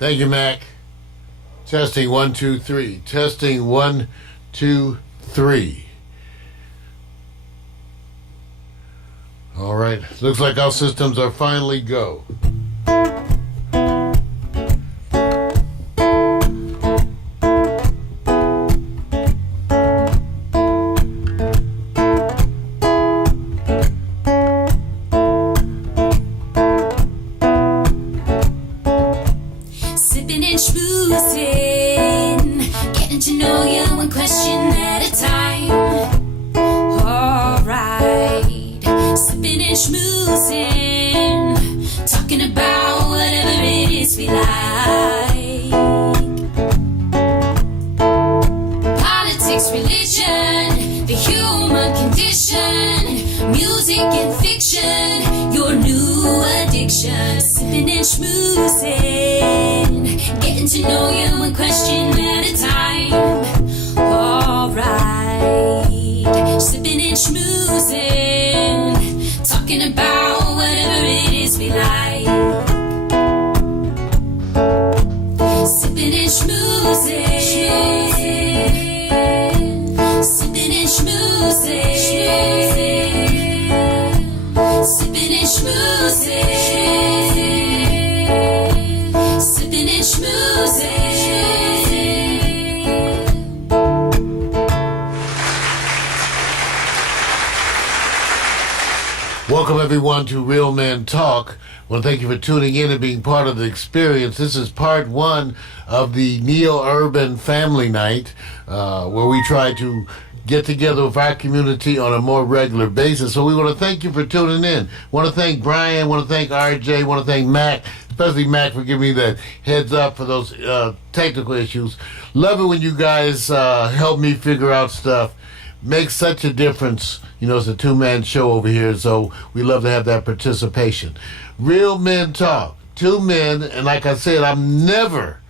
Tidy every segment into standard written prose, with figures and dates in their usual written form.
Thank you, Mac. Testing 1, 2, 3. Testing 1, 2, 3. All right. Looks like our systems are finally go. Sipping and schmoozing, getting to know you one question at a time. All right. Sipping and schmoozing, talking about whatever it is we like. Politics, religion, the human condition, music and fiction, your new addiction. Sipping and schmoozing, getting to know you one question at a time. All right. Sipping and schmoozing, talking about whatever it is we like. Sipping and schmoozing, sipping and schmoozing, sipping and schmoozing, sipping and schmoozing. Welcome, everyone, to Real Men Talk. Well, thank you for tuning in and being part of the experience. This is part one of the Neo-Urban Family Night, where we try to get together with our community on a more regular basis. So we want to thank you for tuning in. Want to thank Brian, want to thank RJ, want to thank Mac, especially Mac for giving me that heads up for those technical issues. Love it when you guys help me figure out stuff. Makes such a difference. You know, it's a two-man show over here, so we love to have that participation. Real Men Talk. Two men, and like I said, I'm never,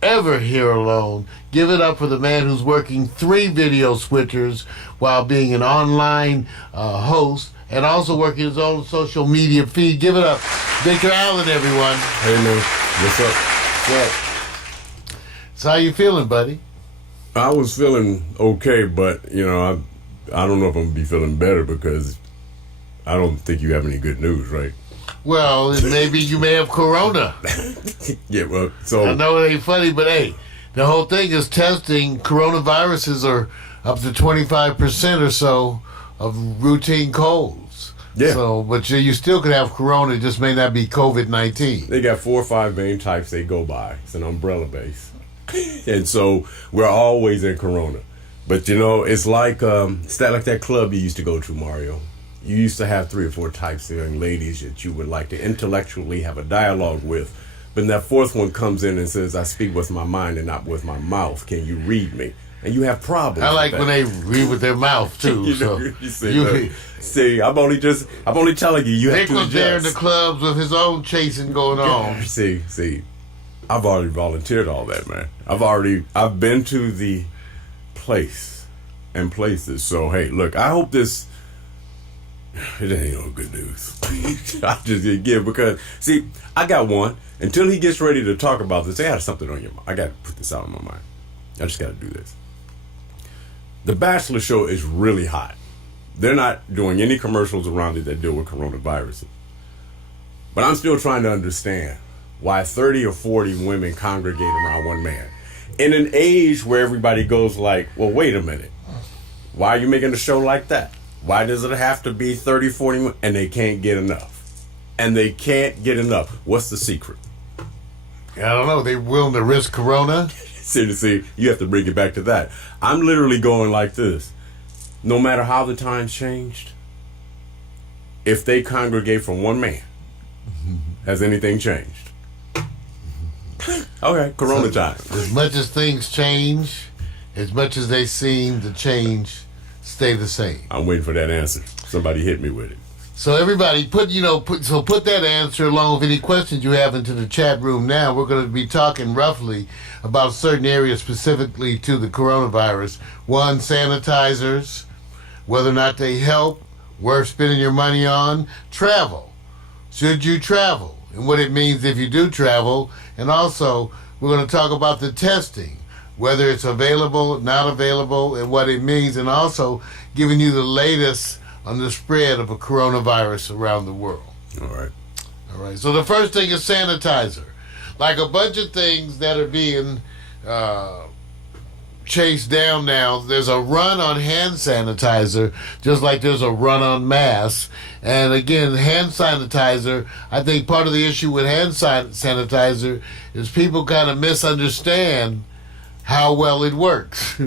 ever here alone. Give it up for the man who's working 3 video switchers while being an online host and also working his own social media feed. Give it up. Victor Allen, everyone. Hey, man. What's up? What's up? So how you feeling, buddy? I was feeling okay, but, you know, I don't know if I'm going to be feeling better because I don't think you have any good news, right? Well, maybe you may have corona. Yeah, well, so... I know it ain't funny, but hey, the whole thing is testing. Coronaviruses are up to 25% or so of routine colds. Yeah. So, but you still could have corona, it just may not be COVID-19. They got 4 or 5 main types they go by. It's an umbrella base. And so we're always in corona. But, you know, it's like that club you used to go to, Mario. You used to have 3 or 4 types of young ladies that you would like to intellectually have a dialogue with. But then that 4th one comes in and says, I speak with my mind and not with my mouth. Can you read me? And you have problems. I like when they read with their mouth, too. You know, you see, I'm only telling you have Nick to was adjust. there in the clubs with his own chasing going on. See, I've already volunteered all that, man. I've been to the place and places. So, hey, look, I hope it ain't no good news. I just didn't give because, see, I got one. Until he gets ready to talk about this, I have something on your mind. I got to put this out in my mind. I just got to do this. The Bachelor show is really hot. They're not doing any commercials around it that deal with coronaviruses. But I'm still trying to understand why 30 or 40 women congregate around one man. In an age where everybody goes like, well, wait a minute. Why are you making a show like that? Why does it have to be 30, 40 women? And they can't get enough. What's the secret? I don't know. They willing to risk corona? See, you have to bring it back to that. I'm literally going like this. No matter how the times changed, if they congregate from one man, has anything changed? Okay, corona time. As much as things change, as much as they seem to change, stay the same. I'm waiting for that answer. Somebody hit me with it. So everybody, put that answer along with any questions you have into the chat room now. We're going to be talking roughly about certain areas specifically to the coronavirus. One, sanitizers, whether or not they help, worth spending your money on. Travel. Should you travel? and what it means if you do travel. And also, we're going to talk about the testing, whether it's available, not available, and what it means, and also giving you the latest on the spread of a coronavirus around the world. All right. All right. So the first thing is sanitizer. Like a bunch of things that are being chased down now, there's a run on hand sanitizer, just like there's a run on masks. And again, hand sanitizer, I think part of the issue with hand sanitizer is people kind of misunderstand how well it works.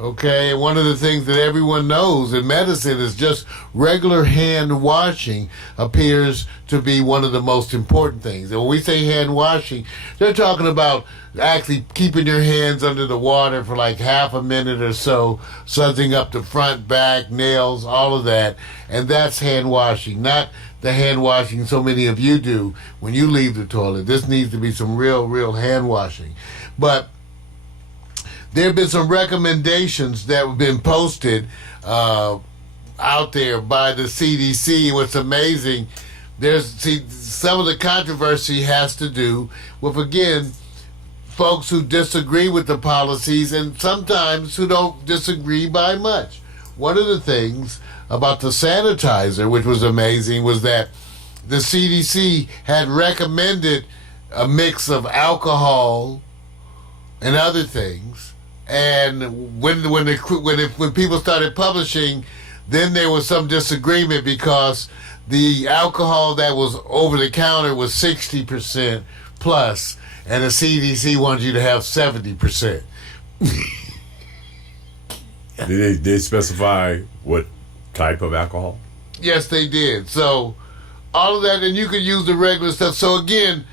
Okay, and one of the things that everyone knows in medicine is just regular hand washing appears to be one of the most important things. And when we say hand washing, they're talking about actually keeping your hands under the water for like half a minute or so, sudsing up the front, back, nails, all of that. And that's hand washing, not the hand washing so many of you do when you leave the toilet. This needs to be some real hand washing. But there have been some recommendations that have been posted out there by the CDC. What's amazing, some of the controversy has to do with, again, folks who disagree with the policies and sometimes who don't disagree by much. One of the things about the sanitizer, which was amazing, was that the CDC had recommended a mix of alcohol and other things. And when people started publishing, then there was some disagreement because the alcohol that was over the counter was 60% plus, and the CDC wanted you to have 70%. Did they specify what type of alcohol? Yes, they did. So all of that, and you could use the regular stuff. So again,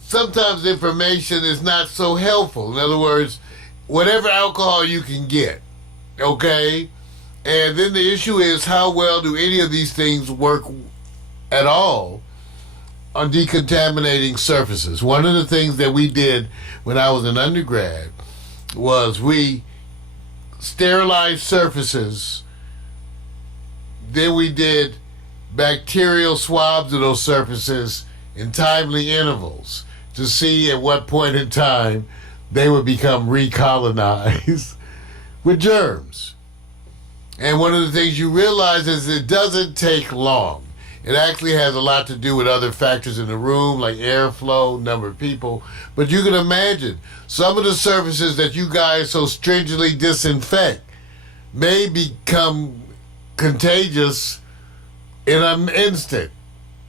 sometimes information is not so helpful. In other words, whatever alcohol you can get, okay? And then the issue is, how well do any of these things work at all on decontaminating surfaces? One of the things that we did when I was an undergrad was we sterilized surfaces, then we did bacterial swabs of those surfaces in timely intervals to see at what point in time they would become recolonized with germs. And one of the things you realize is it doesn't take long. It actually has a lot to do with other factors in the room, like airflow, number of people. But you can imagine some of the surfaces that you guys so stringently disinfect may become contagious in an instant.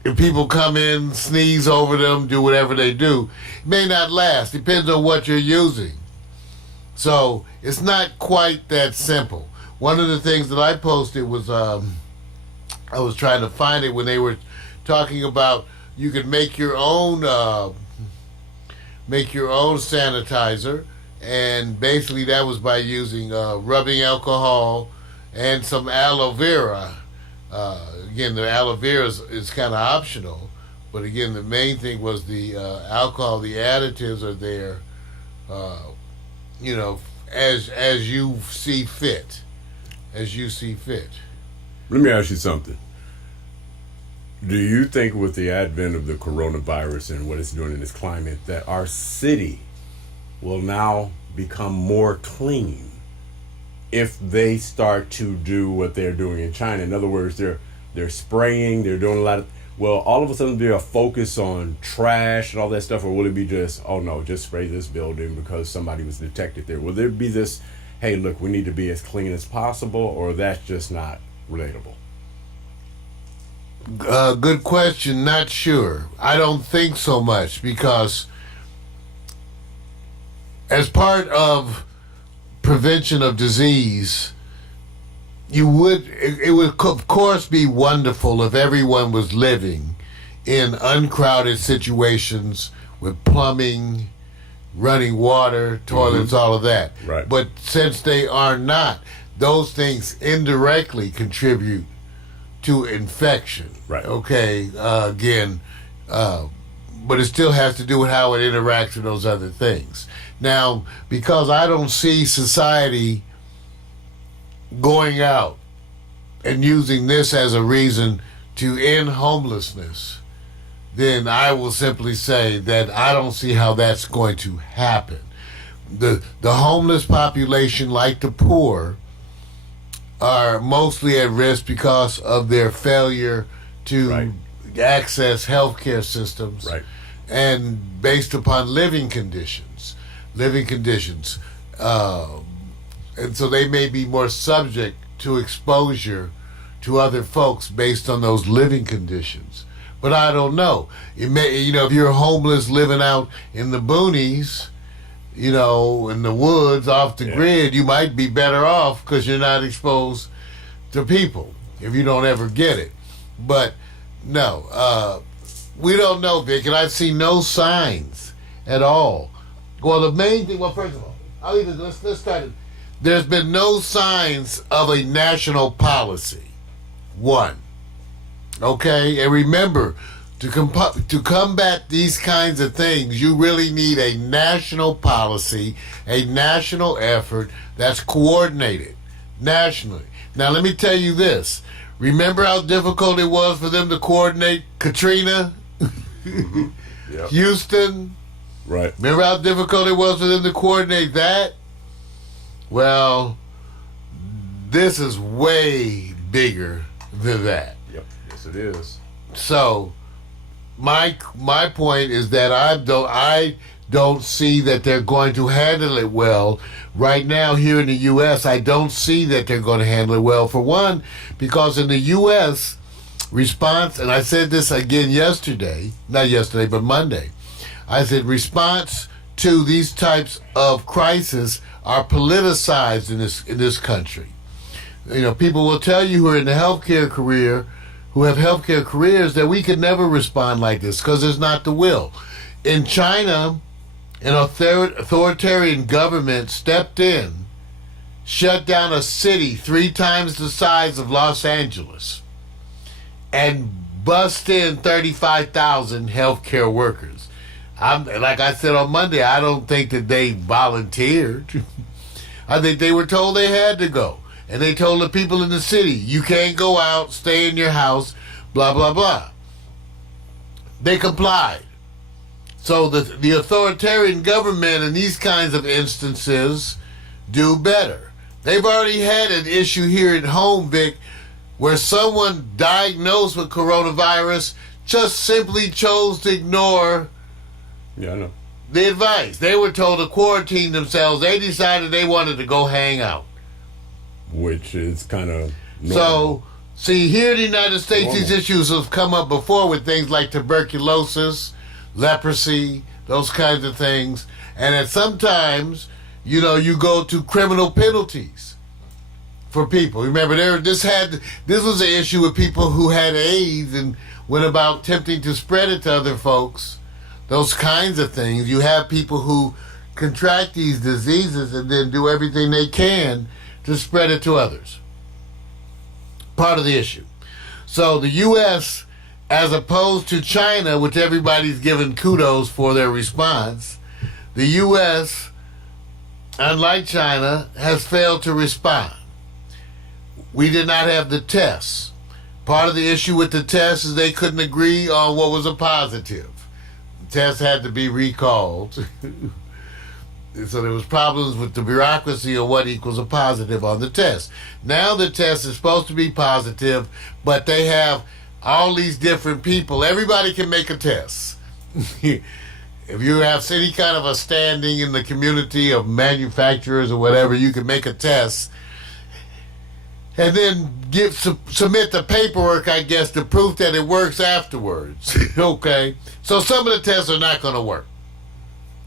If people come in, sneeze over them, do whatever they do, it may not last. Depends on what you're using. So it's not quite that simple. One of the things that I posted was, I was trying to find it when they were talking about you could make your own sanitizer, and basically that was by using rubbing alcohol and some aloe vera. Again, the aloe vera is kind of optional, but again, the main thing was the alcohol. The additives are there, as you see fit. As you see fit. Let me ask you something. Do you think with the advent of the coronavirus and what it's doing in this climate that our city will now become more clean if they start to do what they're doing in China? In other words, they're spraying, they're doing a lot of, will all of a sudden be a focus on trash and all that stuff, or will it be just, oh no, just spray this building because somebody was detected there? Will there be this, hey, look, we need to be as clean as possible, or that's just not relatable? Good question. Not sure. I don't think so much, because as part of prevention of disease, it would of course be wonderful if everyone was living in uncrowded situations with plumbing, running water, toilets, all of that. Right. But since they are not, those things indirectly contribute to infection. Right. Okay. But it still has to do with how it interacts with those other things. Now, because I don't see society going out and using this as a reason to end homelessness, then I will simply say that I don't see how that's going to happen. The homeless population, like the poor, are mostly at risk because of their failure to access healthcare systems, and based upon living conditions. And so they may be more subject to exposure to other folks based on those living conditions. But I don't know. It may, if you're homeless living out in the boonies, in the woods off the grid, you might be better off because you're not exposed to people if you don't ever get it. But no, we don't know, Vic, and I see no signs at all. Well, the main thing, first of all, let's start it. There's been no signs of a national policy. One. Okay? And remember, to combat these kinds of things, you really need a national policy, a national effort that's coordinated nationally. Now, let me tell you this. Remember how difficult it was for them to coordinate Katrina? Houston? Right. Remember how difficult it was for them to coordinate that? Well, this is way bigger than that. Yep. Yes, it is. So, my point is that I don't see that they're going to handle it well. Right now, here in the U.S., I don't see that they're going to handle it well. For one, because in the U.S., response, and I said this again not Monday, I said response to these types of crises are politicized in this country. People will tell you who are in the healthcare career, who have healthcare careers, that we could never respond like this because there's not the will. In China, an authoritarian government stepped in, shut down a city 3 times the size of Los Angeles, and bust in 35,000 healthcare workers. Like I said on Monday, I don't think that they volunteered. I think they were told they had to go. And they told the people in the city, you can't go out, stay in your house, blah, blah, blah. They complied. So the authoritarian government in these kinds of instances do better. They've already had an issue here at home, Vic, where someone diagnosed with coronavirus just simply chose to ignore I know. the advice. They were told to quarantine themselves. They decided they wanted to go hang out. Which is kind of normal. So, see, here in the United States, these issues have come up before with things like tuberculosis, leprosy, those kinds of things. And at sometimes, you go to criminal penalties for people. Remember, this was an issue with people who had AIDS and went about attempting to spread it to other folks. Those kinds of things. You have people who contract these diseases and then do everything they can to spread it to others. Part of the issue. So the U.S., as opposed to China, which everybody's given kudos for their response, the U.S., unlike China, has failed to respond. We did not have the tests. Part of the issue with the tests is they couldn't agree on what was a positive. The test had to be recalled. So there was problems with the bureaucracy of what equals a positive on the test. Now the test is supposed to be positive, but they have all these different people. Everybody can make a test. If you have any kind of a standing in the community of manufacturers or whatever, you can make a test and then submit the paperwork, I guess, to prove that it works afterwards. Okay? So some of the tests are not going to work.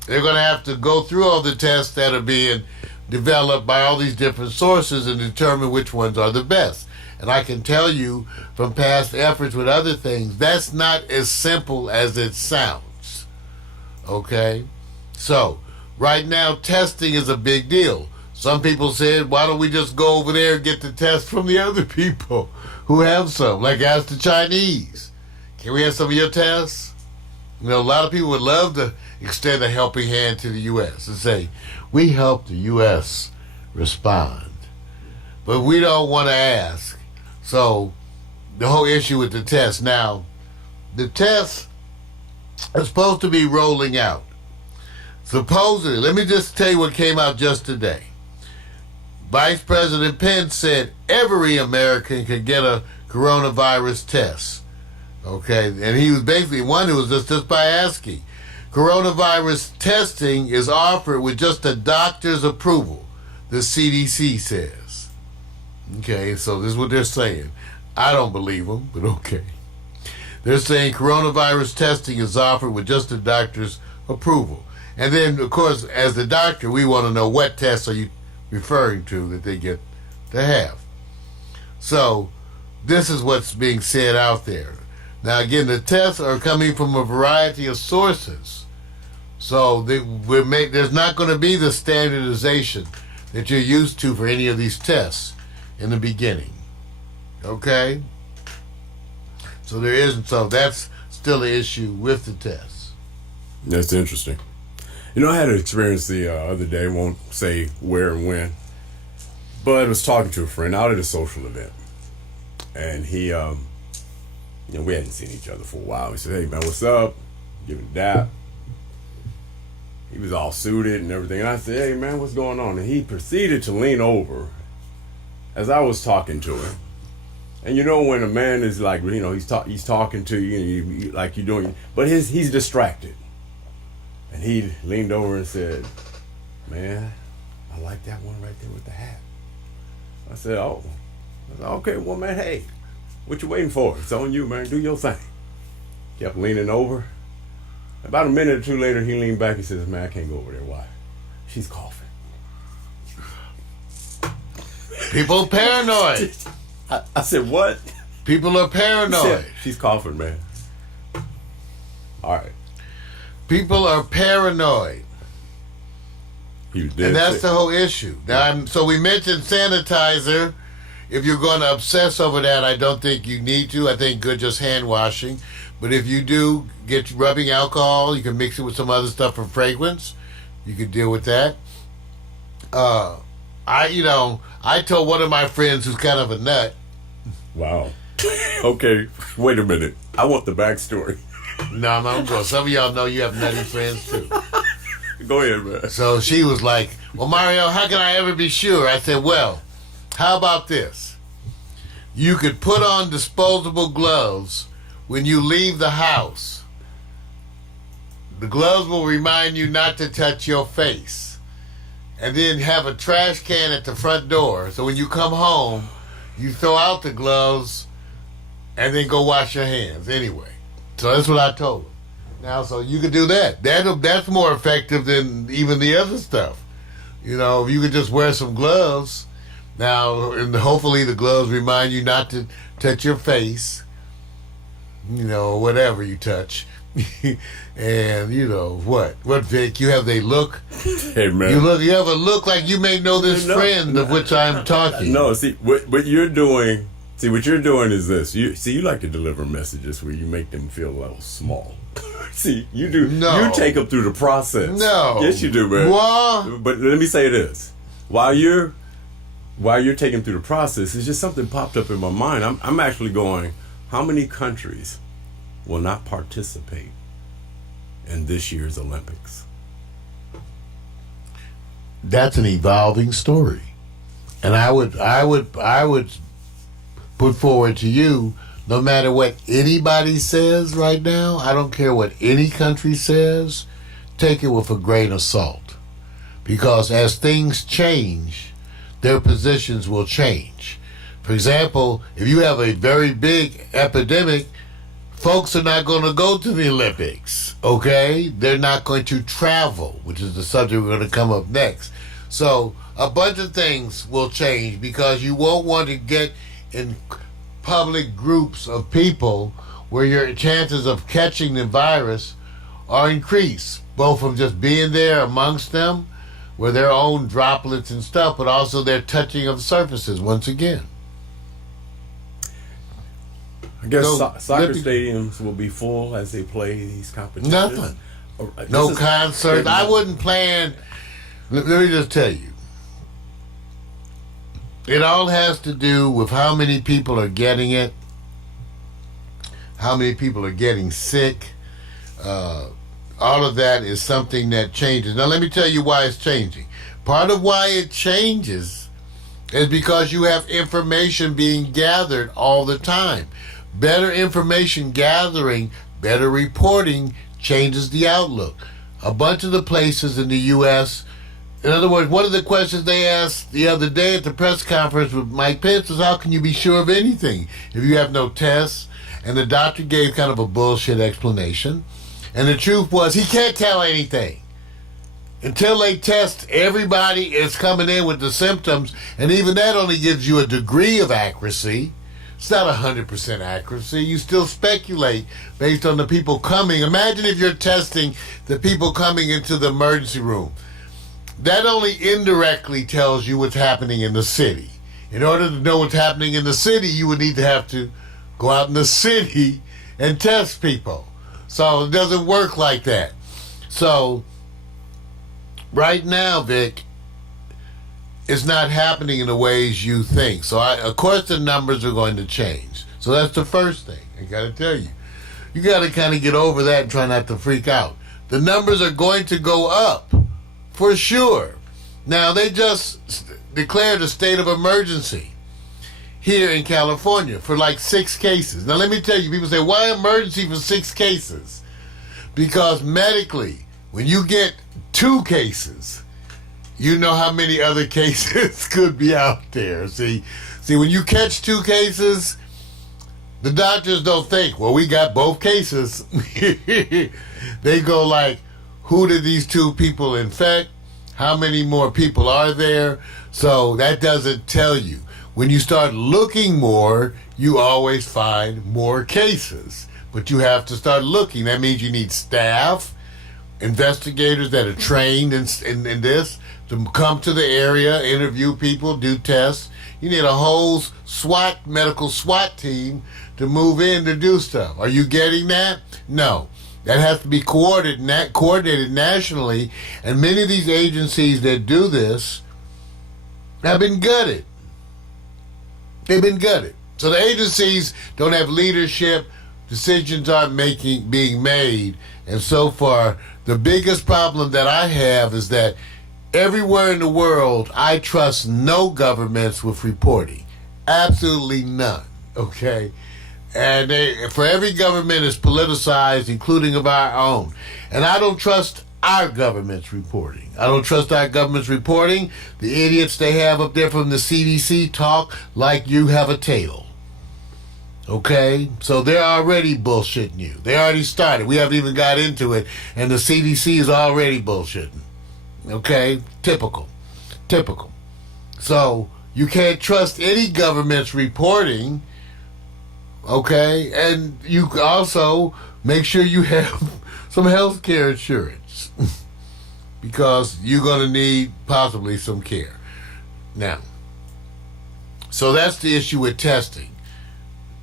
They're going to have to go through all the tests that are being developed by all these different sources and determine which ones are the best. And I can tell you from past efforts with other things, that's not as simple as it sounds. Okay? So, right now, testing is a big deal. Some people said, why don't we just go over there and get the test from the other people who have some? Like ask the Chinese. Can we have some of your tests? A lot of people would love to extend a helping hand to the U.S. and say, we help the U.S. respond. But we don't want to ask. So the whole issue with the test. Now, the tests are supposed to be rolling out. Supposedly, let me just tell you what came out just today. Vice President Pence said every American could get a coronavirus test. Okay, and he was basically one who was just by asking. Coronavirus testing is offered with just a doctor's approval, the CDC says. Okay, so this is what they're saying. I don't believe them, but okay. They're saying coronavirus testing is offered with just a doctor's approval. And then, of course, as the doctor, we want to know what tests are you referring to that they get to have. So this is what's being said out there. Now, again, the tests are coming from a variety of sources. So there's not going to be the standardization that you're used to for any of these tests in the beginning. Okay? So there isn't. So that's still an issue with the tests. That's interesting. You know, I had an experience the other day, won't say where and when, but I was talking to a friend out at a social event. And he, you know, we hadn't seen each other for a while. He said, "Hey, man, what's up?" Give it a dap. He was all suited and everything. And I said, "Hey, man, what's going on?" And he proceeded to lean over as I was talking to him. And you know when a man is like, you know, he's talking to you and you like you're doing, but he's distracted. And he leaned over and said, "Man, I like that one right there with the hat." I said, "Oh." I said, "Okay, well, man, hey, what you waiting for? It's on you, man. Do your thing." Kept leaning over. About a minute or two later, he leaned back and says, "Man, I can't go over there. Why?" "She's coughing." People paranoid. I said, "What?" People are paranoid. He said, "She's coughing, man." All right. People are paranoid. He was dead And that's sick. the whole issue. Now, so we mentioned sanitizer. If you're going to obsess over that, I don't think you need to. I think good just hand washing. But if you do get rubbing alcohol, you can mix it with some other stuff for fragrance. You can deal with that. I told one of my friends who's kind of a nut. Wow. Okay, wait a minute. I want the backstory. No, I'm going. Some of y'all know you have nutty friends too. Go ahead, man. So she was like, "Well, Mario, how can I ever be sure?" I said, "Well, how about this? You could put on disposable gloves when you leave the house. The gloves will remind you not to touch your face. And then have a trash can at the front door. So when you come home, you throw out the gloves and then go wash your hands anyway." So that's what I told him. Now, so you could do that. That's more effective than even the other stuff. You know, if you could just wear some gloves. Now, and hopefully the gloves remind you not to touch your face. You know, whatever you touch. And, you know, what, Vic? You have Hey, man. You have a look like you may know this friend of which I'm talking. No, see, what you're doing... See, what you're doing is this. You like to deliver messages where you make them feel a little small. See, you do. No. You take them through the process. No. Yes, you do, man. What? But let me say this. While you're taking through the process, it's just something popped up in my mind. I'm actually going, how many countries will not participate in this year's Olympics? That's an evolving story. And I would put forward to you, no matter what anybody says right now, I don't care what any country says, take it with a grain of salt. Because as things change, their positions will change. For example, if you have a very big epidemic, folks are not going to go to the Olympics, okay? They're not going to travel, which is the subject we're going to come up next. So a bunch of things will change because you won't want to get in public groups of people where your chances of catching the virus are increased, both from just being there amongst them, with their own droplets and stuff, but also their touching of surfaces once again. I guess soccer stadiums will be full as they play these competitions. Nothing. No concerts. I wouldn't plan. Let me just tell you. It all has to do with how many people are getting it, how many people are getting sick. all of that is something that changes. Now, let me tell you why it's changing. Part of why it changes is because you have information being gathered all the time. Better information gathering, better reporting changes the outlook. A bunch of the places in the U.S., in other words, one of the questions they asked the other day at the press conference with Mike Pence was, how can you be sure of anything if you have no tests? And the doctor gave kind of a bullshit explanation. And the truth was, he can't tell anything. Until they test everybody is coming in with the symptoms, and even that only gives you a degree of accuracy. It's not 100% accuracy. You still speculate based on the people coming. Imagine if you're testing the people coming into the emergency room. That only indirectly tells you what's happening in the city. In order to know what's happening in the city, you would need to have to go out in the city and test people. So it doesn't work like that. So right now, Vic, it's not happening in the ways you think. So of course the numbers are going to change. So that's the first thing I got to tell you. You got to kind of get over that and try not to freak out. The numbers are going to go up. For sure. Now, they just declared a state of emergency here in California for like 6 cases. Now, let me tell you, people say, why emergency for 6 cases? Because medically, when you get 2 cases, you know how many other cases could be out there. See, when you catch 2 cases, the doctors don't think, well, we got both cases. They go like, who did these 2 people infect? How many more people are there? So that doesn't tell you. When you start looking more, you always find more cases. But you have to start looking. That means you need staff, investigators that are trained in this, to come to the area, interview people, do tests. You need a whole medical SWAT team to move in to do stuff. Are you getting that? No. That has to be coordinated nationally, and many of these agencies that do this have been gutted. They've been gutted. So the agencies don't have leadership, decisions aren't being made, and so far, the biggest problem that I have is that everywhere in the world, I trust no governments with reporting. Absolutely none, okay? And for every government is politicized, including of our own. And I don't trust our government's reporting. I don't trust our government's reporting. The idiots they have up there from the CDC talk like you have a tail. Okay? So they're already bullshitting you. They already started. We haven't even got into it. And the CDC is already bullshitting. Okay? Typical. So you can't trust any government's reporting. Okay, and you also make sure you have some health care insurance because you're going to need possibly some care. Now, so that's the issue with testing.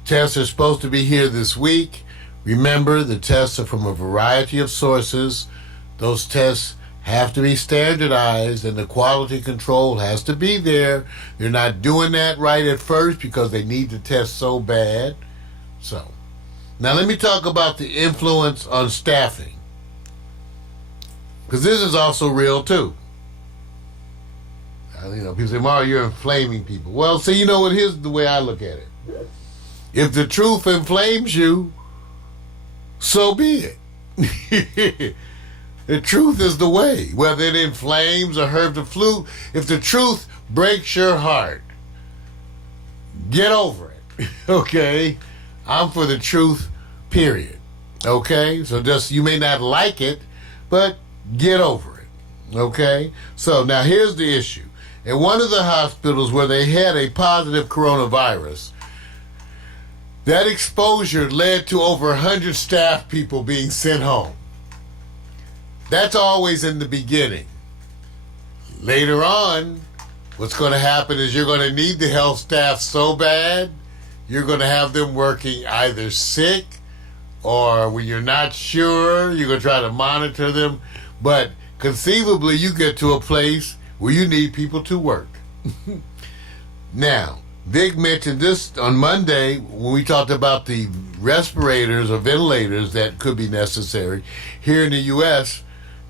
Tests are supposed to be here this week. Remember, the tests are from a variety of sources. Those tests have to be standardized, and the quality control has to be there. They're not doing that right at first because they need to test so bad. So, now let me talk about the influence on staffing, because this is also real too. People say, Mario, you're inflaming people. Well, see, here's the way I look at it. If the truth inflames you, so be it. The truth is the way, whether it inflames or hurts the flu. If the truth breaks your heart, get over it, okay? I'm for the truth, period. Okay? So you may not like it, but get over it. Okay? So now here's the issue. In one of the hospitals where they had a positive coronavirus, that exposure led to over 100 staff people being sent home. That's always in the beginning. Later on, what's going to happen is you're going to need the health staff so bad, you're going to have them working either sick or when you're not sure, you're going to try to monitor them. But conceivably, you get to a place where you need people to work. Now, Vic mentioned this on Monday when we talked about the respirators or ventilators that could be necessary. Here in the U.S.,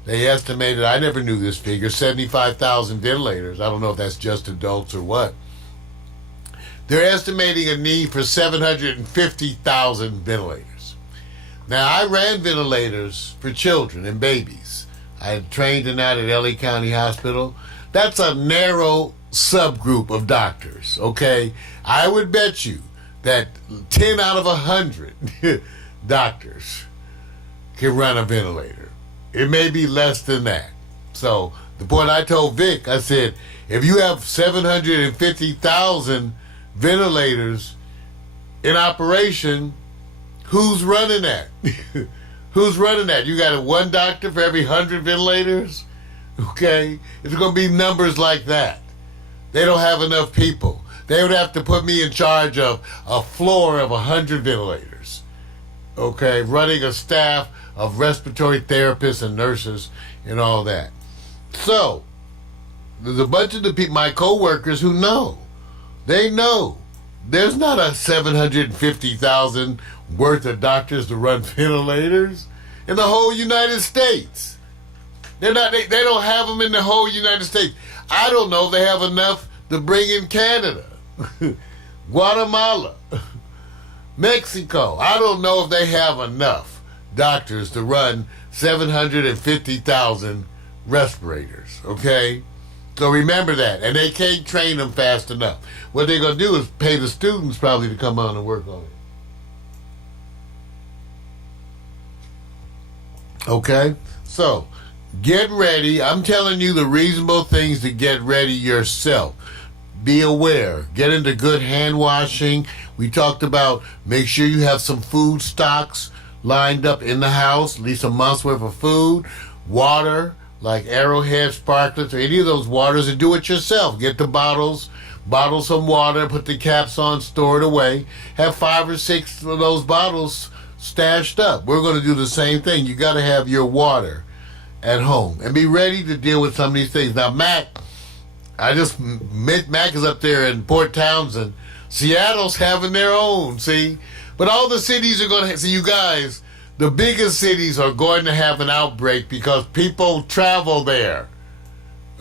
they estimated, I never knew this figure, 75,000 ventilators. I don't know if that's just adults or what. They're estimating a need for 750,000 ventilators. Now, I ran ventilators for children and babies. I had trained in that at LA County Hospital. That's a narrow subgroup of doctors, okay? I would bet you that 10 out of 100 doctors can run a ventilator. It may be less than that. So the point I told Vic, I said, if you have 750,000 ventilators in operation, who's running that? Who's running that? You got one doctor for every 100 ventilators? Okay? It's going to be numbers like that. They don't have enough people. They would have to put me in charge of a floor of 100 ventilators. Okay? Running a staff of respiratory therapists and nurses and all that. So, there's a bunch of the people, my co-workers who know. They know. There's not a 750,000 worth of doctors to run ventilators in the whole United States. They don't have them in the whole United States. I don't know if they have enough to bring in Canada, Guatemala, Mexico. I don't know if they have enough doctors to run 750,000 respirators, okay? So remember that. And they can't train them fast enough. What they're going to do is pay the students probably to come on and work on it. Okay? So, get ready. I'm telling you the reasonable things to get ready yourself. Be aware. Get into good hand washing. We talked about make sure you have some food stocks lined up in the house, at least a month's worth of food, water, like Arrowhead, Sparklets, or any of those waters, and do it yourself. Get the bottles, bottle some water, put the caps on, store it away. Have 5 or 6 of those bottles stashed up. We're going to do the same thing. You got to have your water at home and be ready to deal with some of these things. Now, Mac is up there in Port Townsend. Seattle's having their own, see? But all the cities are going to, see, you guys, the biggest cities are going to have an outbreak because people travel there.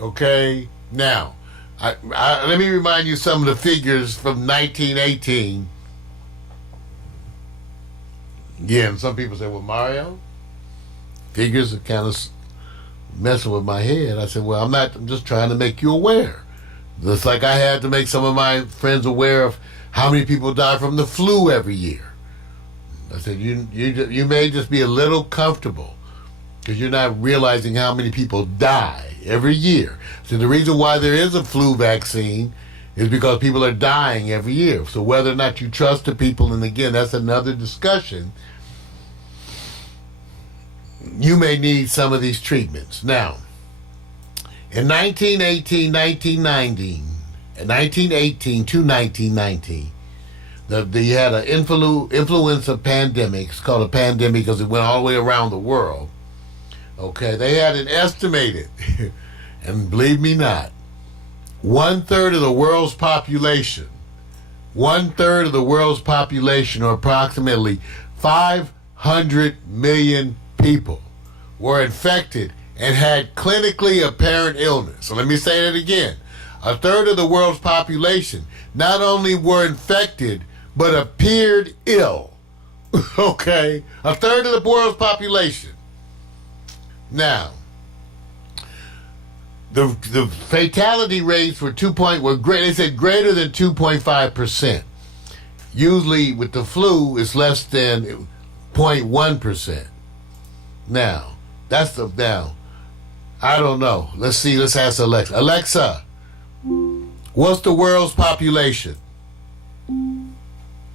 Okay? Now, let me remind you some of the figures from 1918. Yeah, and some people say, well, Mario, figures are kind of messing with my head. I said, well, I'm just trying to make you aware. Just like I had to make some of my friends aware of how many people die from the flu every year. I said, you may just be a little comfortable because you're not realizing how many people die every year. So the reason why there is a flu vaccine is because people are dying every year. So whether or not you trust the people, and again, that's another discussion, you may need some of these treatments. Now, in 1918 to 1919, they had an influenza pandemic. It's called a pandemic because it went all the way around the world. Okay, they had an estimated, and believe me not, 1/3 of the world's population, 1/3 of the world's population, or approximately 500 million people, were infected and had clinically apparent illness. So let me say that again. 1/3 of the world's population not only were infected, but appeared ill. Okay? 1/3 of the world's population. Now, the fatality rates were they said greater than 2.5%. Usually with the flu, it's less than 0.1%. Now, I don't know. Let's ask Alexa. Alexa, what's the world's population?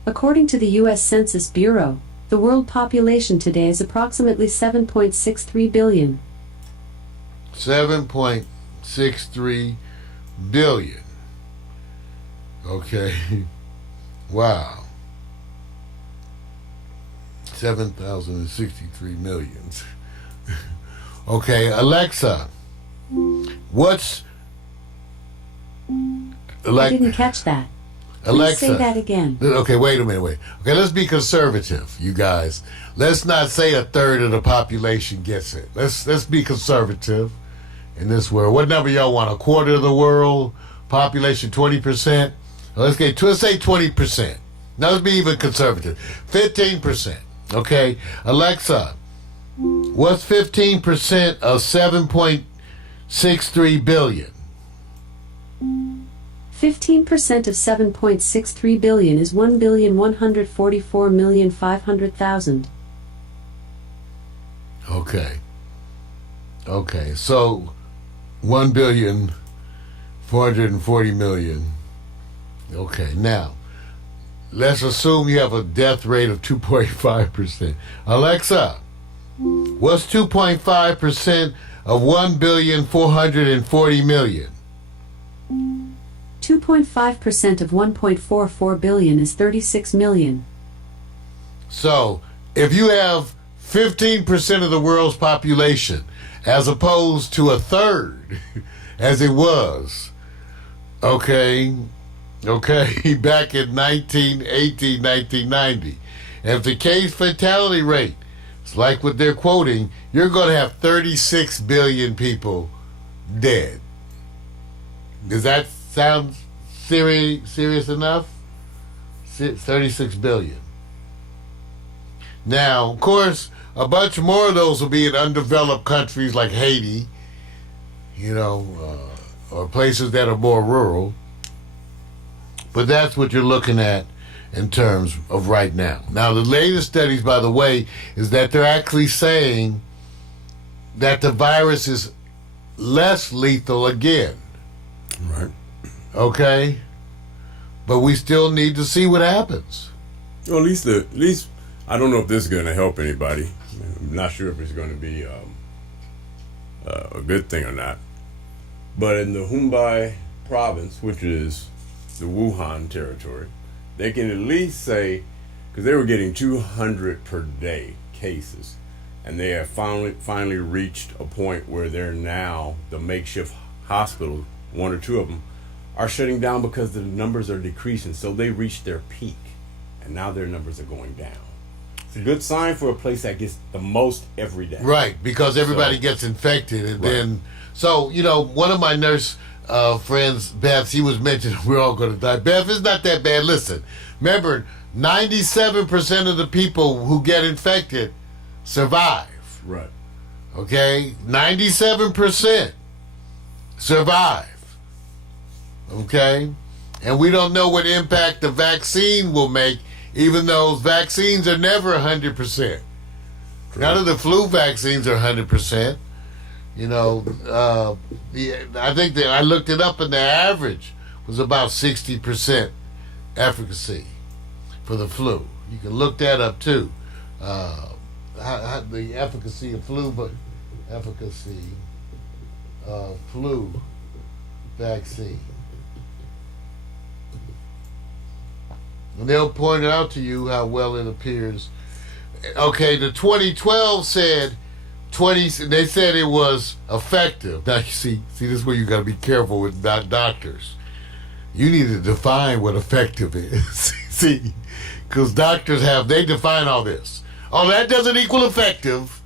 According to the U.S. Census Bureau, the world population today is approximately 7.63 billion. 7.63 billion. Okay. Wow. 7,063 millions. Okay, Alexa, I didn't catch that. Alexa. say that again. Okay, wait a minute, Okay, let's be conservative, you guys. Let's not say a third of the population gets it. Let's be conservative in this world. What number y'all want? A quarter of the world population, 20%? Let's say 20%. Now let's be even conservative. 15%. Okay, Alexa, what's 15% of 7.63 billion? 15% of 7.63 billion is 1,144,500,000. Okay, so 1,440,000,000. Okay, now let's assume you have a death rate of 2.5%. Alexa, what's 2.5% of 1,440,000,000? 2.5% of 1.44 billion is 36 million. So, if you have 15% of the world's population, as opposed to a third, as it was, okay, back in 1980, 1990, if the case fatality rate is like what they're quoting, you're going to have 36 billion people dead. Does that sound serious enough? 36 billion. Now, of course, a bunch more of those will be in undeveloped countries like Haiti, or places that are more rural. But that's what you're looking at in terms of right now. Now, the latest studies, by the way, is that they're actually saying that the virus is less lethal again. Right. Okay? But we still need to see what happens. Well, at least I don't know if this is going to help anybody. I'm not sure if it's going to be a good thing or not. But in the Hubei province, which is the Wuhan territory, they can at least say, because they were getting 200 per day cases, and they have finally reached a point where they're now, the makeshift hospitals, one or two of them, are shutting down because the numbers are decreasing. So they reached their peak, and now their numbers are going down. It's a good sign for a place that gets the most every day. Right, because everybody gets infected. And then, one of my nurse friends, Beth, he was mentioning we're all going to die. Beth, it's not that bad. Listen, remember, 97% of the people who get infected survive. Right. Okay? 97% survive. Okay? And we don't know what impact the vaccine will make, even though vaccines are never 100%. Correct. None of the flu vaccines are 100%. I think that I looked it up, and the average was about 60% efficacy for the flu. You can look that up too. The efficacy of flu vaccine. And they'll point out to you how well it appears. Okay, the 2012 said they said it was effective. Now you see this is where you got to be careful with doctors. You need to define what effective is. See, because doctors they define all this. Oh, that doesn't equal effective,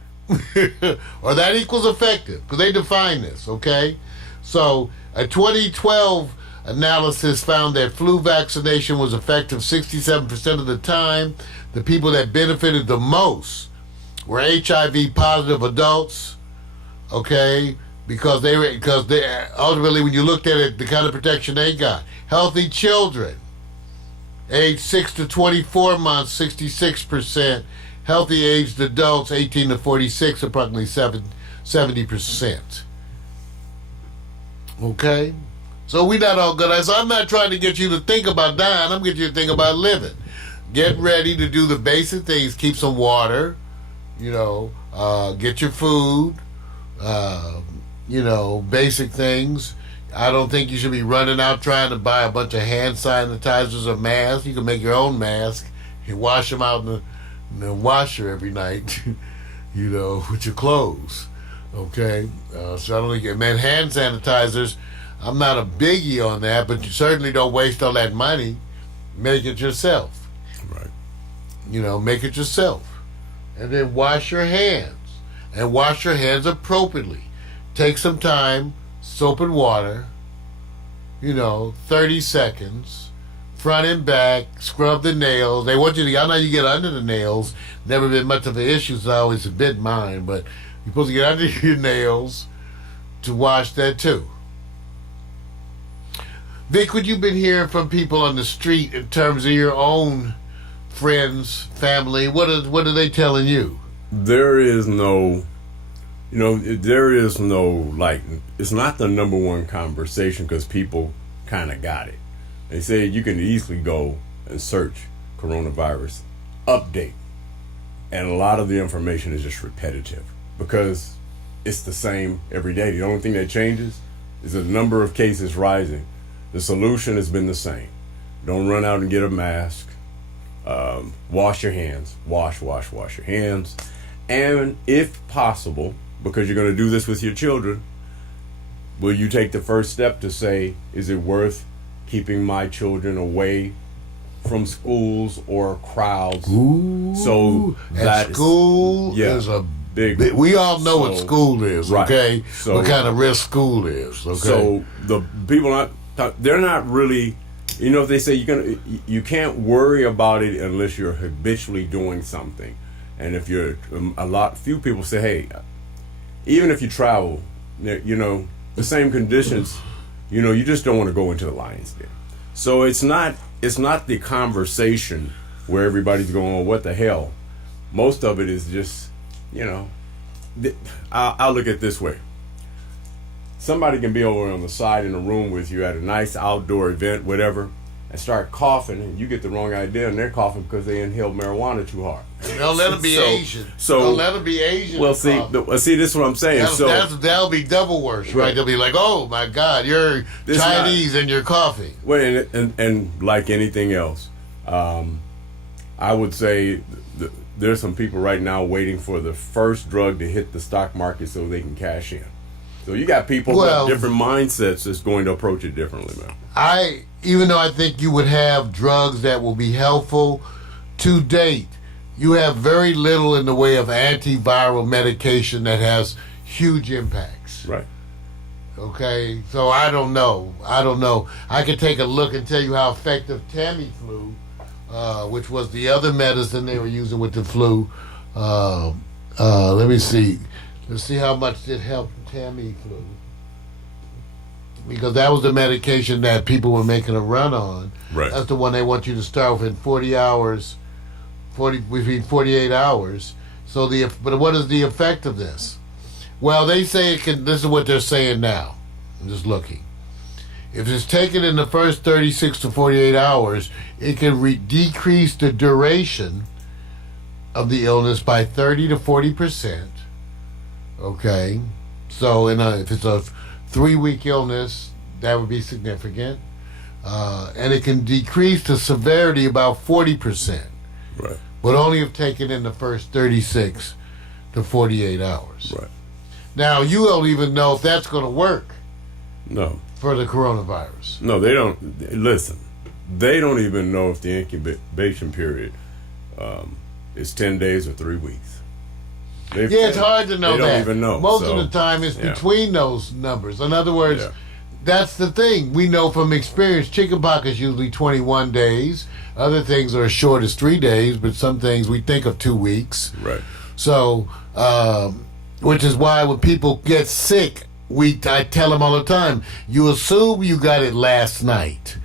or that equals effective, because they define this. Okay, so a 2012 analysis found that flu vaccination was effective 67% of the time. The people that benefited the most were HIV positive adults, okay, because they ultimately, when you looked at it, the kind of protection they got. Healthy children, age 6 to 24 months, 66%. Healthy aged adults, 18 to 46, approximately 70%. Okay? So we're not all good. So I'm not trying to get you to think about dying. I'm getting you to think about living. Get ready to do the basic things. Keep some water. Get your food. Basic things. I don't think you should be running out trying to buy a bunch of hand sanitizers or masks. You can make your own mask. You wash them out in the washer every night, with your clothes. Okay? So I don't think, hand sanitizers, I'm not a biggie on that, but you certainly don't waste all that money. make it yourself. Right. You know, make it yourself. And then wash your hands. And wash your hands appropriately. Take some time, soap and water, 30 seconds, front and back, scrub the nails. They want you to, I know you get under the nails. Never been much of an issue, so I always admit mine, but you're supposed to get under your nails to wash that too. Vic, what you've been hearing from people on the street in terms of your own friends, family, what are they telling you? There is no, like, it's not the number one conversation because people kind of got it. They say you can easily go and search coronavirus update. And a lot of the information is just repetitive because it's the same every day. The only thing that changes is the number of cases rising. The solution has been the same. Don't run out and get a mask. Wash your hands. Wash your hands. And if possible, because you're going to do this with your children, will you take the first step to say, is it worth keeping my children away from schools or crowds? Ooh, so that school is a big. We all know what school is, okay? Right. So, what kind of risk school is, okay? So the people they're not really. If they say you can't worry about it unless you're habitually doing something. And if you're few people say, hey, even if you travel, the same conditions, you just don't want to go into the lion's den. So it's not the conversation where everybody's going, well, what the hell? Most of it is just, I'll look at it this way. Somebody can be over on the side in a room with you at a nice outdoor event, whatever, and start coughing, and you get the wrong idea, and they're coughing because they inhaled marijuana too hard. Don't let them be Asian. Don't let them be Asian. Well, see, this is what I'm saying. That'll be double worse, right? They'll be like, "Oh my God, you're Chinese and you're coughing." Well, and like anything else, I would say there's some people right now waiting for the first drug to hit the stock market so they can cash in. So you got people with different mindsets that's going to approach it differently, man. Even though I think you would have drugs that will be helpful, to date, you have very little in the way of antiviral medication that has huge impacts. Right. Okay, so I don't know. I could take a look and tell you how effective Tamiflu, which was the other medicine they were using with the flu. Let me see. Let's see how much it helped Tamiflu. Because that was the medication that people were making a run on. Right. That's the one they want you to start within 40 hours, between 48 hours. But what is the effect of this? Well, they say it can. This is what they're saying now. I'm just looking. If it's taken in the first 36 to 48 hours, it can decrease the duration of the illness by 30 to 40%. Okay, so if it's a 3-week illness, that would be significant, and it can decrease the severity about 40%. Right. But only if taken in the first 36 to 48 hours. Right. Now you don't even know if that's going to work. No. For the coronavirus. No, they don't. Listen, they don't even know if the incubation period is 10 days or 3 weeks. It's hard to know that. They don't even know. Most of the time it's between those numbers. In other words, that's the thing. We know from experience, chickenpox is usually 21 days. Other things are as short as 3 days, but some things we think of 2 weeks. Right. So, which is why when people get sick, I tell them all the time, you assume you got it last night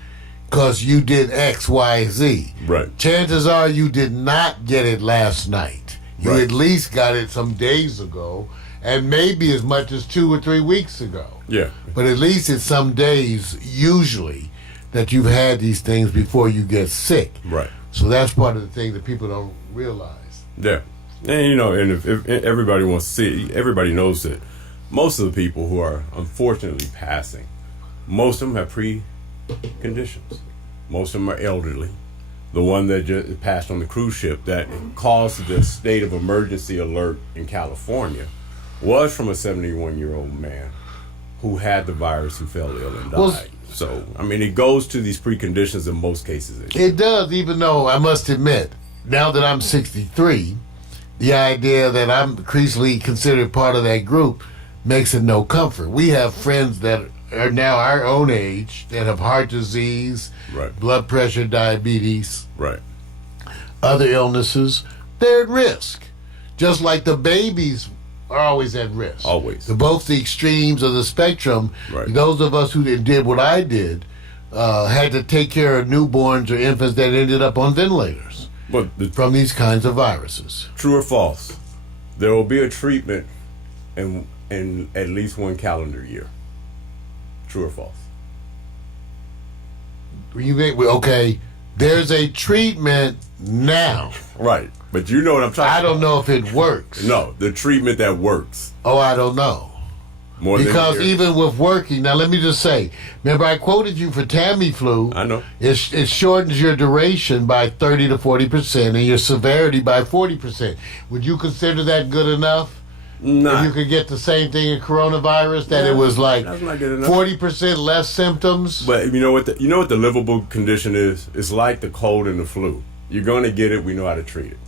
because you did X, Y, Z. Right. Chances are you did not get it last night. You at least got it some days ago, and maybe as much as 2 or 3 weeks ago. Yeah. But at least it's some days, usually, that you've had these things before you get sick. Right. So that's part of the thing that people don't realize. Yeah. And, and if everybody wants to see it, everybody knows that most of the people who are unfortunately passing, most of them have preconditions. Most of them are elderly. The one that just passed on the cruise ship that caused the state of emergency alert in California was from a 71-year-old man who had the virus who fell ill and died. Well, so, I mean, it goes to these preconditions in most cases. It does, even though I must admit, now that I'm 63, the idea that I'm increasingly considered part of that group makes it no comfort. We have friends that are now our own age that have heart disease, Right. blood pressure, diabetes, Right. other illnesses. They're at risk. Just like the babies are always at risk. Always. To both the extremes of the spectrum, Right. those of us who did what I did had to take care of newborns or infants that ended up on ventilators But from these kinds of viruses. true or false, there will be a treatment in at least one calendar year. True or false? Okay, there's a treatment now. Right. But you know what I'm talking I don't about. know if it works. No, the treatment that works. Oh, I don't know. More Because than a year. even with working, now let me just say, remember I quoted you for Tamiflu. I know. It shortens your duration by 30 to 40% and your severity by 40%. Would you consider that good enough? Nah. If you could get the same thing in coronavirus, that it was like That's not good enough. 40% less symptoms? But you know what the livable condition is? It's like the cold and the flu. You're going to get it. We know how to treat it.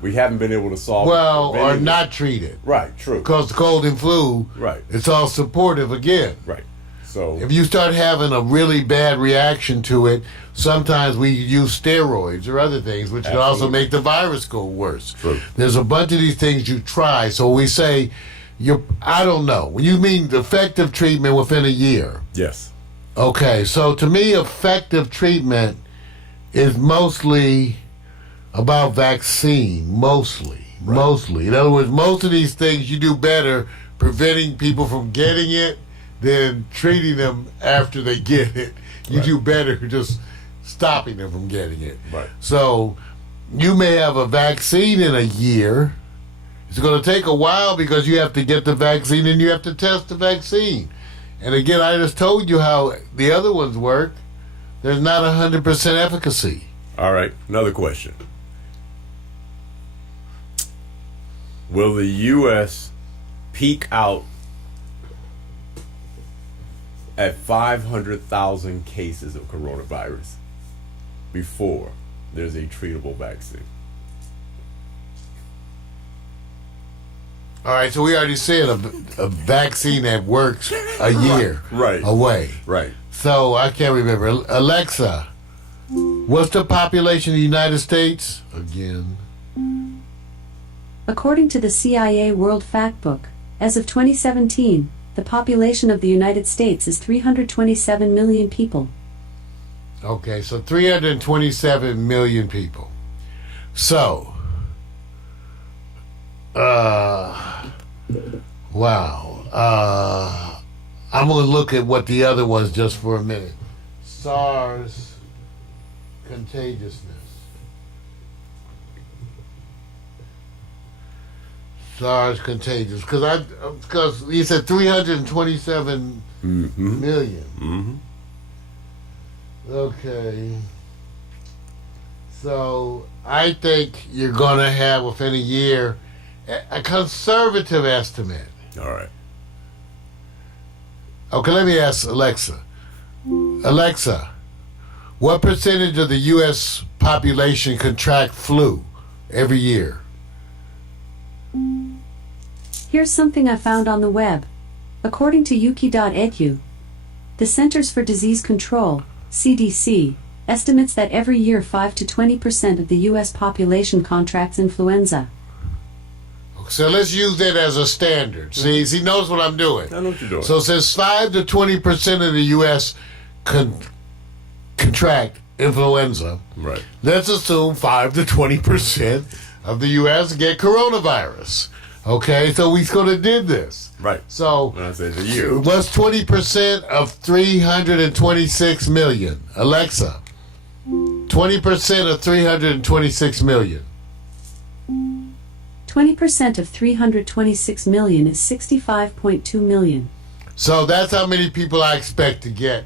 We haven't been able to solve Well, it. or not treated. Right, true. Because the cold and flu, Right. it's all supportive again. Right. So, If you start having a really bad reaction to it, sometimes we use steroids or other things, which can also Absolutely. make the virus go worse. True. There's a bunch of these things you try. So we say, I don't know. When you mean effective treatment within a year. yes. Okay, so to me, effective treatment is mostly about vaccine, mostly. In other words, most of these things you do better preventing people from getting it than treating them after they get it. You Right. do better just stopping them from getting it. Right. So you may have a vaccine in a year. It's going to take a while because you have to get the vaccine and you have to test the vaccine. And again, I just told you how the other ones work. There's not 100% efficacy. All right. Another question. Will the U.S. peak out at 500,000 cases of coronavirus before there's a treatable vaccine? All right, so we already said a vaccine that works a year Right. away. Right. So I can't remember. Alexa, what's the population of the United States? Again. According to the CIA World Factbook, as of 2017, the population of the United States is 327 million people. Okay, so 327 million people. So, wow. I'm going to look at what the other was just for a minute. SARS contagiousness. SARS contagious because he said 327 million. Mm-hmm. Okay. So I think you're going to have within a year a conservative estimate. All right. Okay, let me ask Alexa. Alexa, what percentage of the U.S. population contract flu every year? Here's something I found on the web. According to yuki.edu, the Centers for Disease Control, CDC, estimates that every year 5 to 20% of the U.S. population contracts influenza. So let's use that as a standard. See, he knows what I'm doing. I know what you're doing. So since 5 to 20% of the U.S. contract influenza, Right. let's assume 5 to 20% of the U.S. get coronavirus. Okay, so we sort of did this. Right. So When I say it's a year. what's 20% of 326 million? Alexa, 20% of 326 million. 20% of 326 million is 65.2 million. So that's how many people I expect to get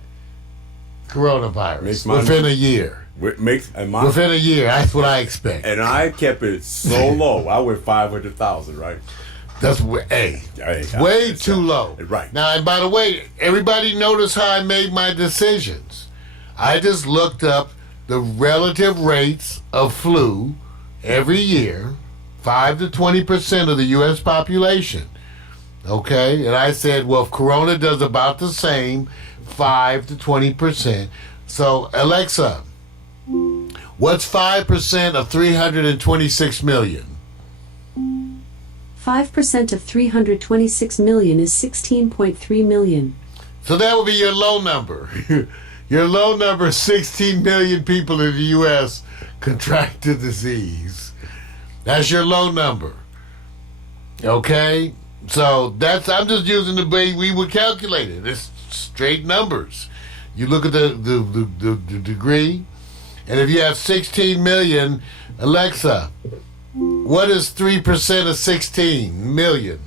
coronavirus Makes my within a year. Within a year, that's what I expect. And I kept it so low. I went 500,000, right? That's way too low. Right. Now, and by the way, everybody notice how I made my decisions. I just looked up the relative rates of flu every year, 5 to 20% of the U.S. population. Okay? And I said, well, if Corona does about the same, 5 to 20%. So, Alexa, what's 5% of 326 million? 5% of 326 million is 16.3 million. So that would be your low number. Your low number is 16 million people in the U.S. contract the disease. That's your low number. Okay? So I'm just using the way we would calculate it. It's straight numbers. You look at the degree, and if you have 16 million, Alexa, what is 3% of 16 million?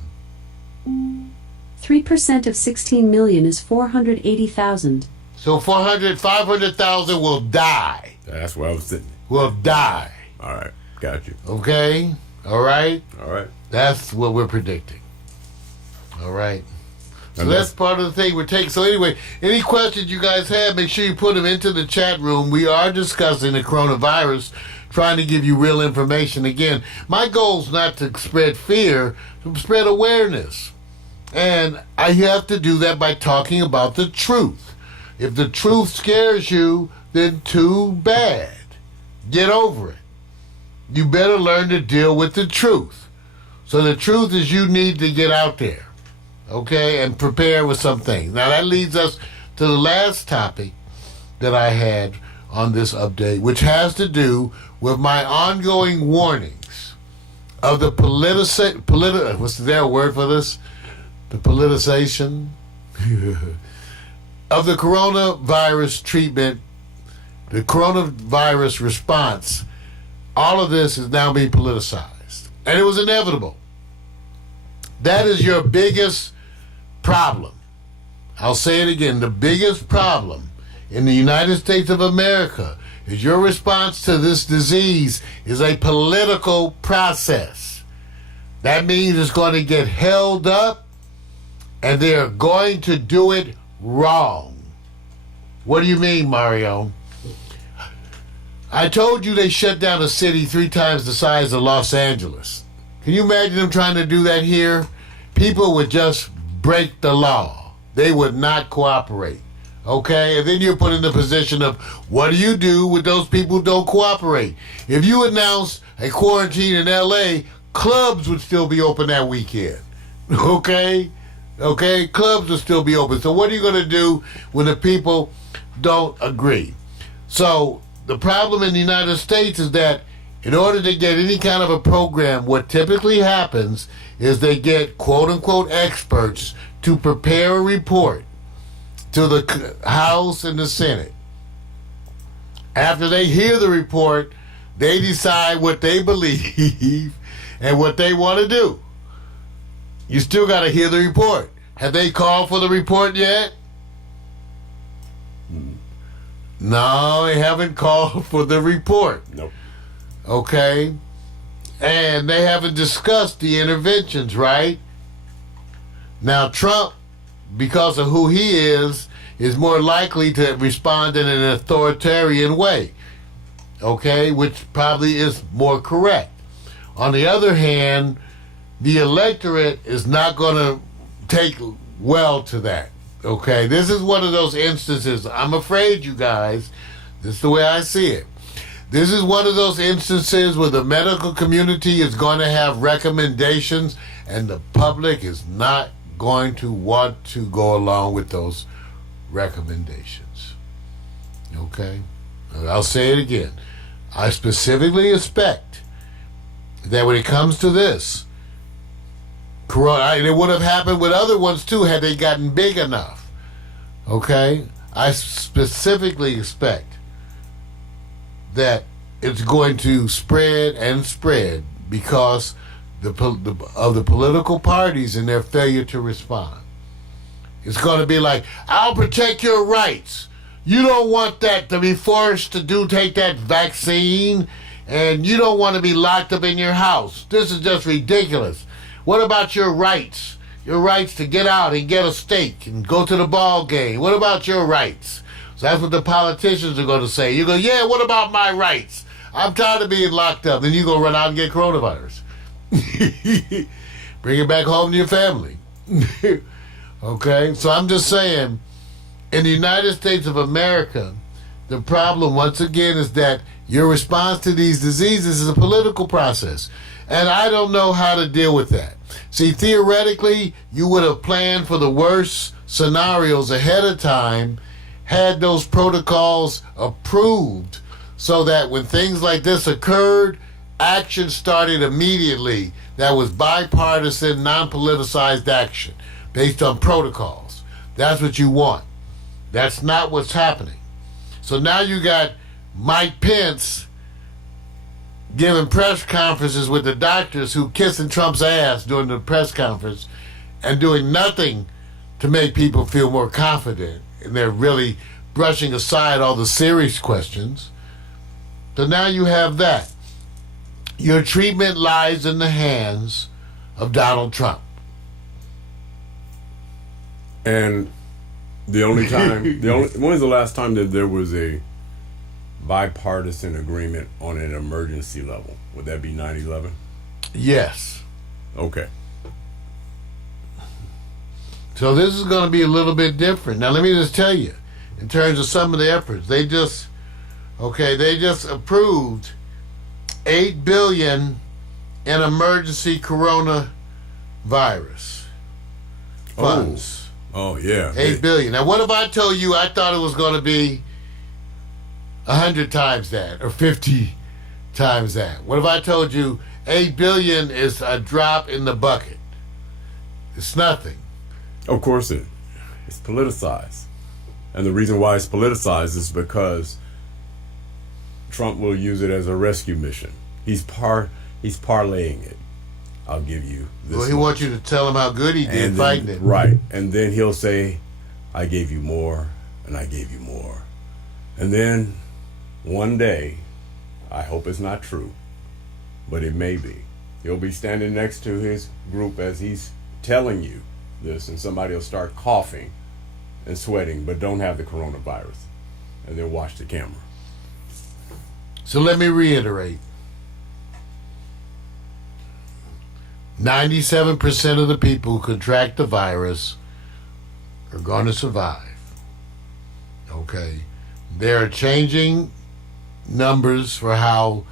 3% of 16 million is 480,000. So 500,000 will die. That's what I was thinking. Will die. All right, got you. Okay? All right? All right. That's what we're predicting. All right? So And that's part of the thing we're taking. So anyway, any questions you guys have, make sure you put them into the chat room. We are discussing the coronavirus, trying to give you real information. Again, my goal is not to spread fear, to spread awareness. And I have to do that by talking about the truth. If the truth scares you, then too bad. Get over it. You better learn to deal with the truth. So the truth is you need to get out there, okay, and prepare with some things. Now that leads us to the last topic that I had on this update, which has to do with my ongoing warnings of the what's there a word for this? The politicization of the coronavirus treatment, the coronavirus response. All of this is now being politicized. And it was inevitable. That is your biggest problem. I'll say it again. The biggest problem in the United States of America is your response to this disease is a political process. That means it's going to get held up, and they're going to do it wrong. What do you mean, Mario? I told you they shut down a city 3 times the size of Los Angeles. Can you imagine them trying to do that here? People would just break the law. They would not cooperate. Okay? And then you're put in the position of, what do you do with those people who don't cooperate? If you announce a quarantine in L.A., clubs would still be open that weekend. Okay? Okay? Clubs will still be open. So what are you going to do when the people don't agree? So the problem in the United States is that in order to get any kind of a program, what typically happens is they get quote-unquote experts to prepare a report to the House and the Senate. After they hear the report, they decide what they believe and what they want to do. You still got to hear the report. Have they called for the report yet? No, they haven't called for the report. Nope. Okay? And they haven't discussed the interventions, right? Now, Trump, because of who he is more likely to respond in an authoritarian way. Okay? Which probably is more correct. On the other hand, the electorate is not going to take well to that. Okay, this is one of those instances, I'm afraid, you guys, this is the way I see it. This is one of those instances where the medical community is going to have recommendations and the public is not going to want to go along with those recommendations. Okay? I'll say it again. I specifically expect that when it comes to this, Corona, it would have happened with other ones too had they gotten big enough. Okay? I specifically expect that it's going to spread and spread because of the political parties and their failure to respond. It's going to be like, I'll protect your rights. You don't want that to be forced to take that vaccine, and you don't want to be locked up in your house. This is just ridiculous. What about your rights? Your rights to get out and get a steak and go to the ball game. What about your rights? So that's what the politicians are going to say. You go, yeah, what about my rights? I'm tired of being locked up. Then you go run out and get coronavirus. Bring it back home to your family. Okay? So I'm just saying, in the United States of America, the problem, once again, is that your response to these diseases is a political process. And I don't know how to deal with that. See, theoretically, you would have planned for the worst scenarios ahead of time, had those protocols approved, so that when things like this occurred, action started immediately. That was bipartisan, non-politicized action based on protocols. That's what you want. That's not what's happening. So now you got Mike Pence giving press conferences with the doctors who kissing Trump's ass during the press conference and doing nothing to make people feel more confident. And they're really brushing aside all the serious questions. So now you have that. Your treatment lies in the hands of Donald Trump. And the only time, when was the last time that there was a bipartisan agreement on an emergency level? Would that be 9/11? Yes. Okay. So this is going to be a little bit different. Now let me just tell you, in terms of some of the efforts, they just approved $8 billion in emergency coronavirus funds. Oh yeah. $8 billion. Now what if I told you I thought it was going to be 100 times that or 50 times that? What if I told you $8 billion is a drop in the bucket? It's nothing. Of course it's politicized. And the reason why it's politicized is because Trump will use it as a rescue mission. He's parlaying it. I'll give you this. Well, he wants you to tell him how good he did fighting it. Right. And then he'll say, I gave you more, and I gave you more. And then one day, I hope it's not true, but it may be, he'll be standing next to his group as he's telling you this, and somebody will start coughing and sweating, but don't have the coronavirus. And they'll watch the camera. So let me reiterate. 97% of the people who contract the virus are going to survive. Okay. There are changing numbers for how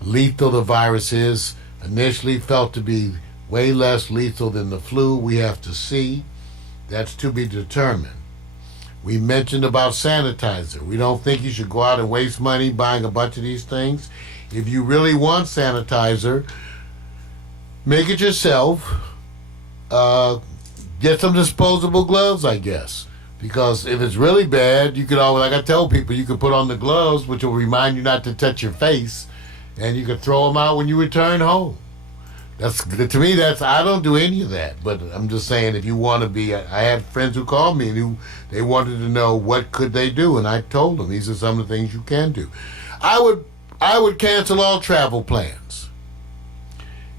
lethal the virus is. Initially felt to be way less lethal than the flu. We have to see. That's to be determined. We mentioned about sanitizer. We don't think you should go out and waste money buying a bunch of these things. If you really want sanitizer, make it yourself. Get some disposable gloves, I guess. Because if it's really bad, you could always, like I tell people, you could put on the gloves, which will remind you not to touch your face, and you could throw them out when you return home. To me, I don't do any of that. But I'm just saying, if you want to be, I had friends who called me and they wanted to know what could they do, and I told them these are some of the things you can do. I would cancel all travel plans.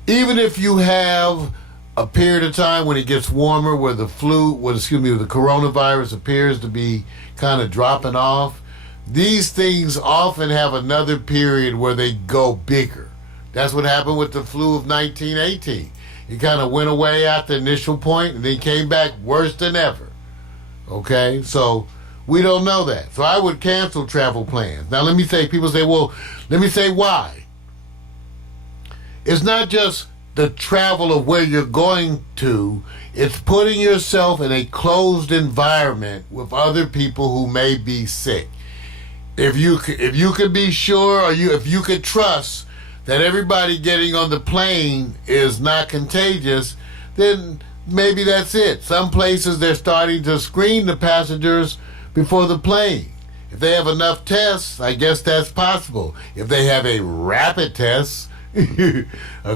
Even if you have a period of time when it gets warmer where the coronavirus appears to be kind of dropping off, these things often have another period where they go bigger. That's what happened with the flu of 1918. It kind of went away at the initial point and then came back worse than ever. Okay? So we don't know that. So I would cancel travel plans. Now people say, well, let me say why. It's not just the travel of where you're going to, it's putting yourself in a closed environment with other people who may be sick. If you could be sure, or if you could trust that everybody getting on the plane is not contagious, then maybe that's it. Some places they're starting to screen the passengers before the plane. If they have enough tests, I guess that's possible. If they have a rapid test, a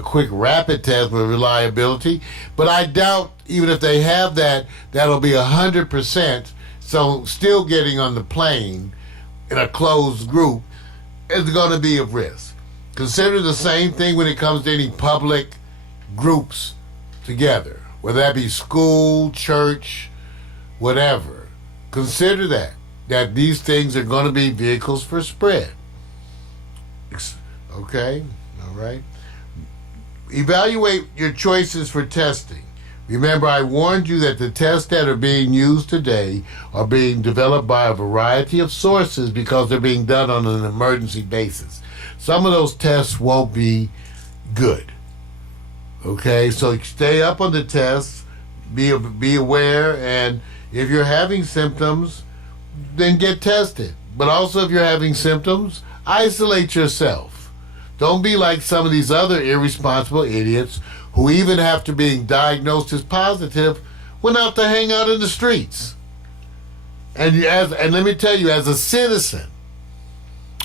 quick rapid test with reliability. But I doubt, even if they have that, that'll be 100%. So still getting on the plane in a closed group is going to be of risk. Consider the same thing when it comes to any public groups together, whether that be school, church, whatever. Consider that these things are going to be vehicles for spread. Okay? All right? Evaluate your choices for testing. Remember, I warned you that the tests that are being used today are being developed by a variety of sources because they're being done on an emergency basis. Some of those tests won't be good. Okay, so stay up on the tests, be aware, and if you're having symptoms, then get tested. But also if you're having symptoms, isolate yourself. Don't be like some of these other irresponsible idiots who, even after being diagnosed as positive, went out to hang out in the streets. And let me tell you, as a citizen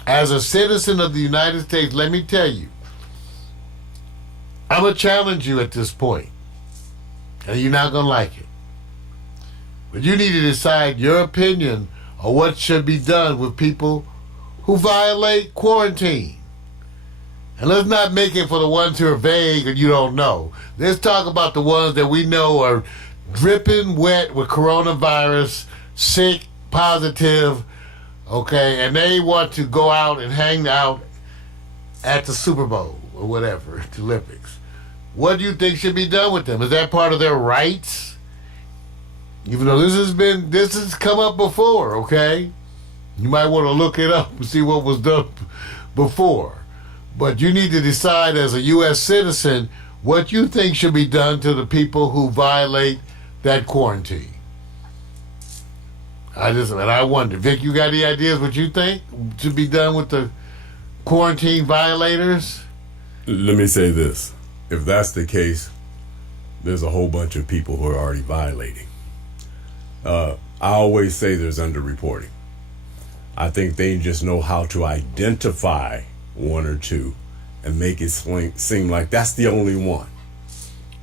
of the United States, let me tell you, I'm going to challenge you at this point, and you're not going to like it. But you need to decide your opinion on what should be done with people who violate quarantine. And let's not make it for the ones who are vague and you don't know. Let's talk about the ones that we know are dripping wet with coronavirus, sick, positive, okay, and they want to go out and hang out at the Super Bowl or whatever, the Olympics. What do you think should be done with them? Is that part of their rights? Even though this has come up before, okay? You might want to look it up and see what was done before. But you need to decide as a U.S. citizen what you think should be done to the people who violate that quarantine. I wonder, Vic, you got any ideas what you think should be done with the quarantine violators? Let me say this. If that's the case, there's a whole bunch of people who are already violating. I always say there's underreporting. I think they just know how to identify one or two and make it seem like that's the only one.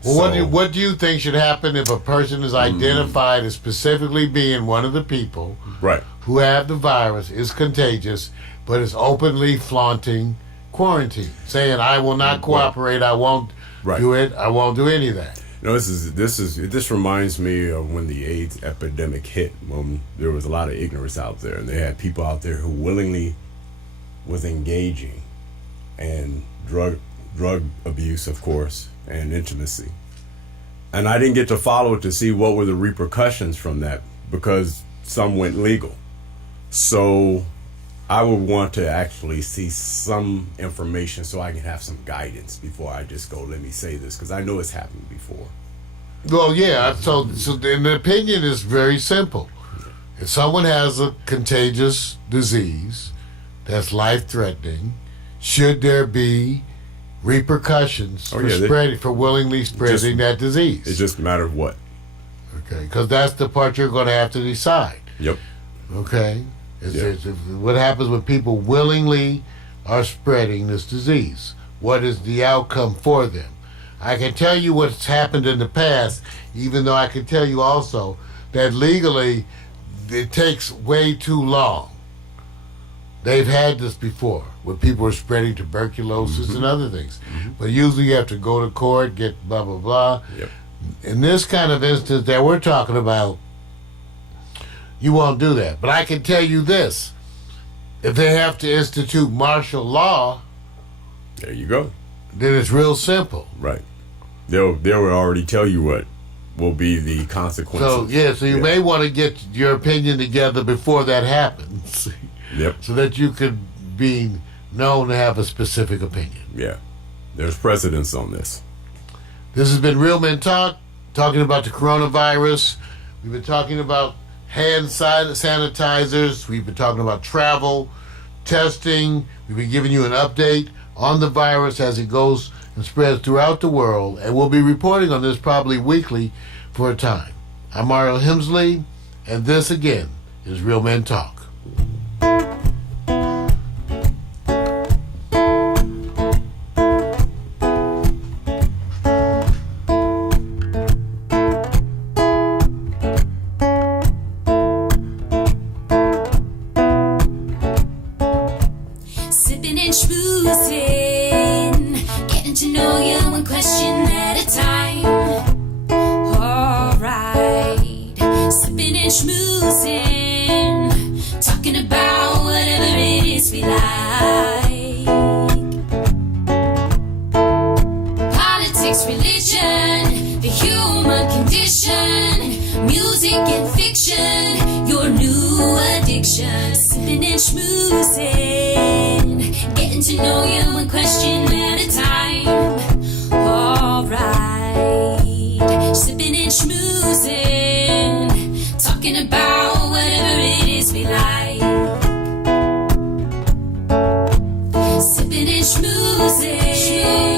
Well, what do you think should happen if a person is identified as specifically being one of the people who have the virus, is contagious, but is openly flaunting quarantine, saying, I will not cooperate, I won't do it, I won't do any of that? You know, this reminds me of when the AIDS epidemic hit, when there was a lot of ignorance out there, and they had people out there who willingly was engaging in drug abuse, of course, and intimacy. And I didn't get to follow it to see what were the repercussions from that, because some went legal. So I would want to actually see some information so I can have some guidance before I just go, let me say this, because I know it's happened before. Well, yeah, so the opinion is very simple. If someone has a contagious disease that's life-threatening, should there be repercussions for willingly spreading that disease? It's just a matter of what. Okay, because that's the part you're going to have to decide. Yep. Okay? What happens when people willingly are spreading this disease? What is the outcome for them? I can tell you what's happened in the past, even though I can tell you also that legally it takes way too long. They've had this before, where people are spreading tuberculosis and other things. But usually you have to go to court, get blah, blah, blah. Yep. In this kind of instance that we're talking about, you won't do that. But I can tell you this. If they have to institute martial law, there you go. Then it's real simple. Right. They'll already tell you what will be the consequences. So you may want to get your opinion together before that happens. Yep. So that you could be known to have a specific opinion. Yeah. There's precedence on this. This has been Real Men Talk, talking about the coronavirus. We've been talking about hand sanitizers. We've been talking about travel, testing. We've been giving you an update on the virus as it goes and spreads throughout the world. And we'll be reporting on this probably weekly for a time. I'm Mario Hemsley, and this again is Real Men Talk. Sipping and schmoozing, getting to know you one question at a time. to know you one question at a time. Alright, sipping and schmoozing, talking about whatever it is we like. Sipping and schmoozing.